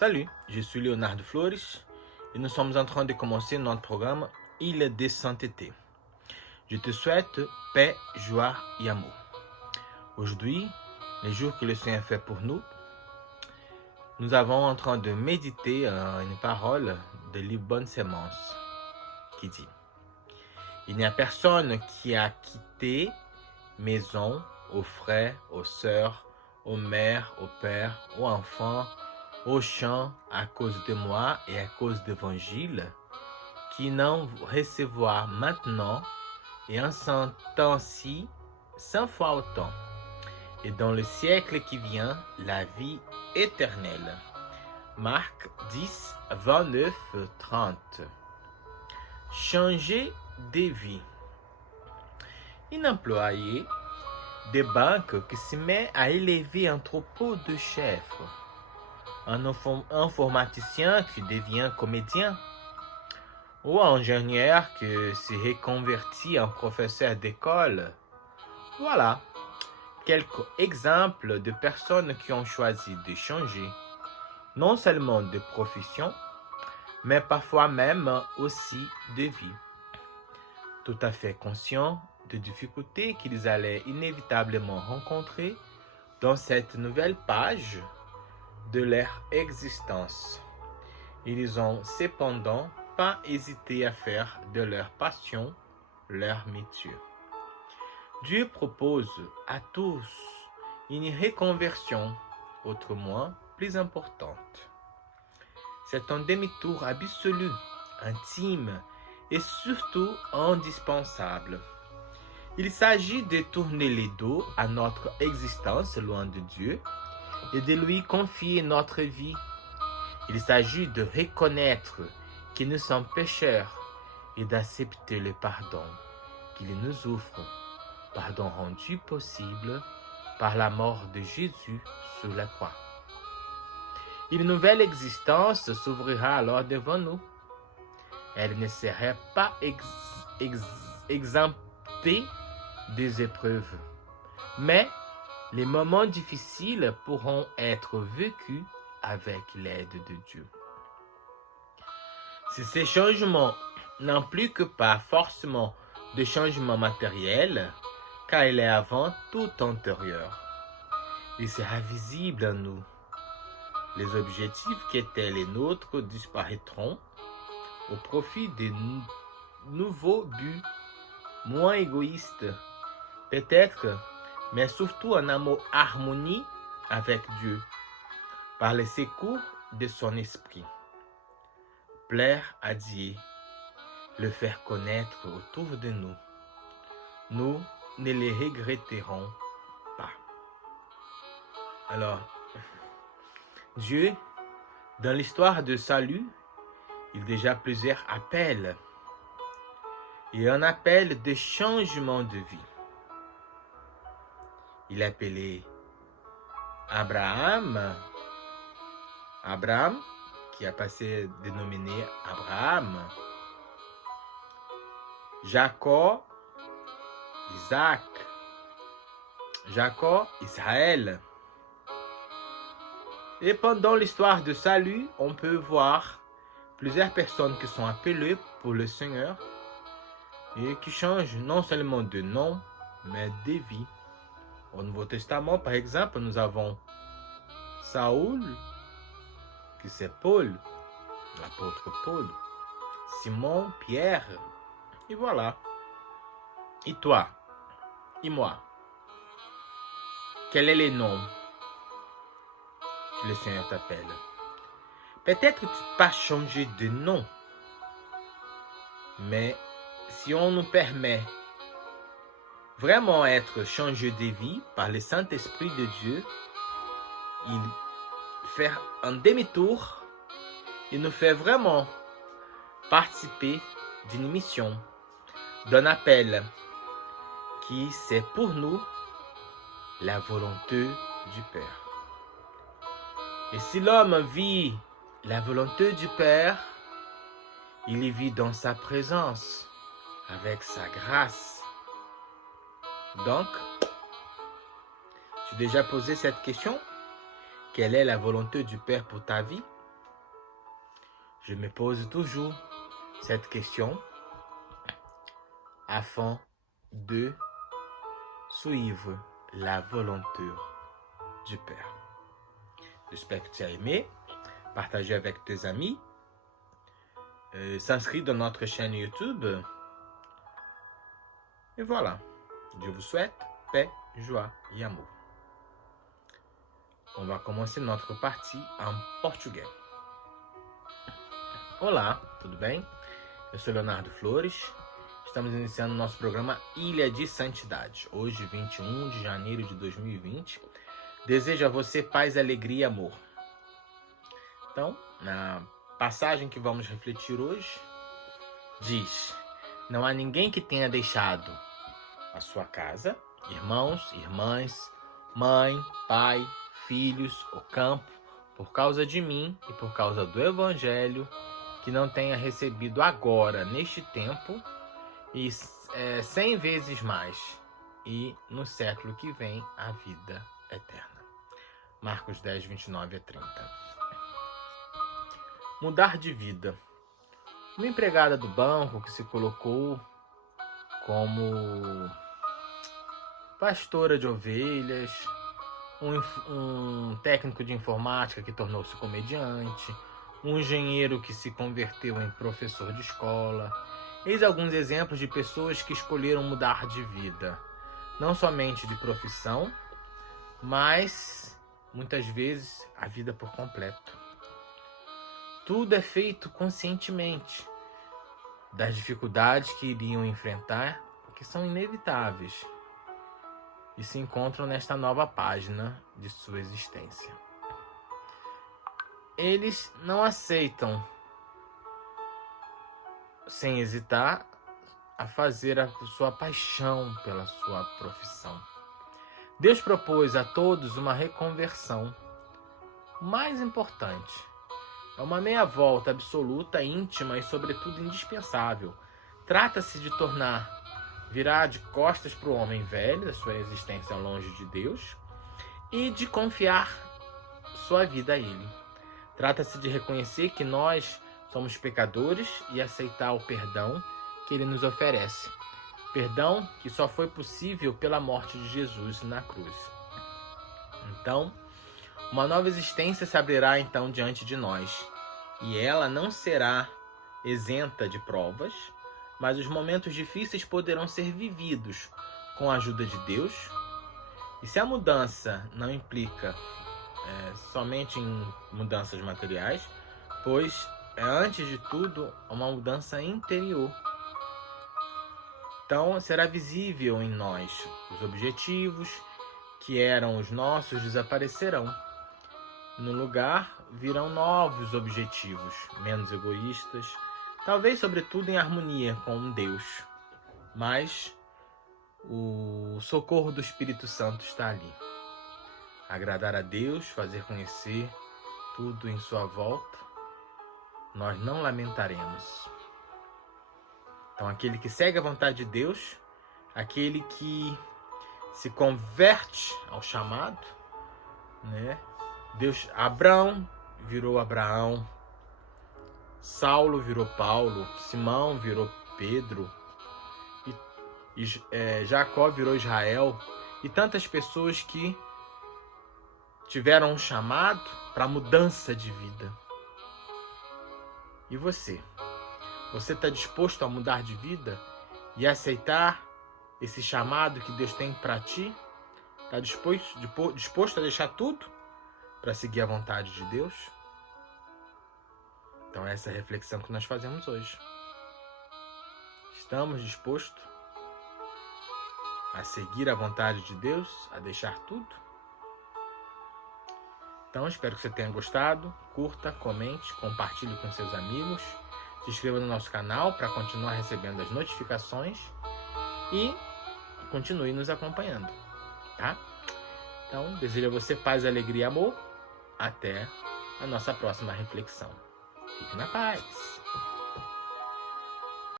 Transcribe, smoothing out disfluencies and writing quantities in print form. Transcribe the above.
Salut, je suis Leonardo Flores et nous sommes en train de commencer notre programme Île de Sainteté. Je te souhaite paix, joie et amour. Aujourd'hui, le jour que le Seigneur fait pour nous, nous avons en train de méditer une parole de livre Bonne Sémence qui dit: il n'y a personne qui a quitté maison, aux frères, aux sœurs, aux mères, aux pères, aux enfants, aux champs à cause de moi et à cause de l'Évangile, qui n'en recevra maintenant et en ce temps-ci 100 fois autant, et dans le siècle qui vient, la vie éternelle. Marc 10, 29, 30. Changer de vie. Un employé de banque qui se met à élever un troupeau de chèvres, un informaticien qui devient comédien, ou un ingénieur qui se reconvertit en professeur d'école. Voilà quelques exemples de personnes qui ont choisi de changer, non seulement de profession, mais parfois même aussi de vie, tout à fait conscients des difficultés qu'ils allaient inévitablement rencontrer dans cette nouvelle page de leur existence. Ils ont cependant pas hésité à faire de leur passion leur métier. Dieu propose à tous une reconversion autrement plus importante. C'est un demi-tour absolu, intime et surtout indispensable. Il s'agit de tourner les dos à notre existence loin de Dieu et de lui confier notre vie. Il s'agit de reconnaître que nous sommes pécheurs et d'accepter le pardon qu'il nous offre, pardon rendu possible par la mort de Jésus sur la croix. Une nouvelle existence s'ouvrira alors devant nous. Elle ne serait pas exemptée des épreuves, mais les moments difficiles pourront être vécus avec l'aide de Dieu. Si ces changements n'impliquent pas forcément de changements matériels, car il est avant tout antérieur, il sera visible en nous. Les objectifs qui étaient les nôtres disparaîtront au profit de nouveaux buts moins égoïstes, peut-être, mais surtout en amour harmonie avec Dieu, par le secours de son esprit. Plaire à Dieu, le faire connaître autour de nous. Nous ne les regretterons pas. Alors, Dieu, dans l'histoire de salut, il y a déjà plusieurs appels. Il y a un appel de changement de vie. Il a appelé Abraham, qui a passé dénominé Abraham, Jacob, Isaac, Jacob, Israël. Et pendant l'histoire de salut, on peut voir plusieurs personnes qui sont appelées pour le Seigneur et qui changent non seulement de nom, mais de vie. Au Nouveau Testament, par exemple, nous avons Saoul, qui c'est Paul, l'apôtre Paul, Simon, Pierre, et voilà. Et toi, et moi, quel est le nom que le Seigneur t'appelle? Peut-être que tu n'as pas changé de nom, mais si on nous permet vraiment être changé de vie par le Saint-Esprit de Dieu, il fait un demi-tour, il nous fait vraiment participer d'une mission, d'un appel qui c'est pour nous la volonté du Père. Et si l'homme vit la volonté du Père, il y vit dans sa présence, avec sa grâce. Donc, tu as déjà posé cette question? Quelle est la volonté du Père pour ta vie? Je me pose toujours cette question afin de suivre la volonté du Père. J'espère que tu as aimé. Partager avec tes amis. S'inscrire dans notre chaîne YouTube. Et voilà. Je vous souhaite paix, joie et amour. On va commencer notre partie en português. Olá, tudo bem? Eu sou Leonardo Flores. Estamos iniciando nosso programa Ilha de Santidade. Hoje, 21 de janeiro de 2020. Desejo a você paz, alegria e amor. Então, na passagem que vamos refletir hoje, diz: não há ninguém que tenha deixado a sua casa, irmãos, irmãs, mãe, pai, filhos, o campo, por causa de mim e por causa do Evangelho, que não tenha recebido agora, neste tempo, e 100 vezes mais, e no século que vem, a vida eterna. Marcos 10, 29 a 30. Mudar de vida. Uma empregada do banco que se colocou como pastora de ovelhas, um técnico de informática que tornou-se comediante, um engenheiro que se converteu em professor de escola. Eis alguns exemplos de pessoas que escolheram mudar de vida, não somente de profissão, mas muitas vezes a vida por completo. Tudo é feito conscientemente das dificuldades que iriam enfrentar, que são inevitáveis, e se encontram nesta nova página de sua existência. Eles não aceitam, sem hesitar, a fazer a sua paixão pela sua profissão. Deus propôs a todos uma reconversão. O mais importante é uma meia-volta absoluta, íntima e, sobretudo, indispensável. Trata-se de virar de costas para o homem velho, da sua existência longe de Deus, e de confiar sua vida a Ele. Trata-se de reconhecer que nós somos pecadores e aceitar o perdão que Ele nos oferece. Perdão que só foi possível pela morte de Jesus na cruz. Então, uma nova existência se abrirá então diante de nós, e ela não será isenta de provas, mas os momentos difíceis poderão ser vividos com a ajuda de Deus. E se a mudança não implica somente em mudanças materiais, pois é antes de tudo uma mudança interior. Então será visível em nós os objetivos que eram os nossos desaparecerão. No lugar, virão novos objetivos, menos egoístas, talvez sobretudo em harmonia com Deus. Mas o socorro do Espírito Santo está ali. Agradar a Deus, fazer conhecer tudo em sua volta, nós não lamentaremos. Então aquele que segue a vontade de Deus, aquele que se converte ao chamado, né? Abraão virou Abraão, Saulo virou Paulo, Simão virou Pedro, e Jacó virou Israel, e tantas pessoas que tiveram um chamado para mudança de vida. E você? Você está disposto a mudar de vida e aceitar esse chamado que Deus tem para ti? Está disposto a deixar tudo para seguir a vontade de Deus? Então essa é a reflexão que nós fazemos hoje. Estamos dispostos a seguir a vontade de Deus, a deixar tudo? Então espero que você tenha gostado. Curta, comente, compartilhe com seus amigos. Se inscreva no nosso canal para continuar recebendo as notificações e continue nos acompanhando, tá? Então, desejo a você paz, alegria e amor. Até a nossa próxima reflexão. Fique na paz.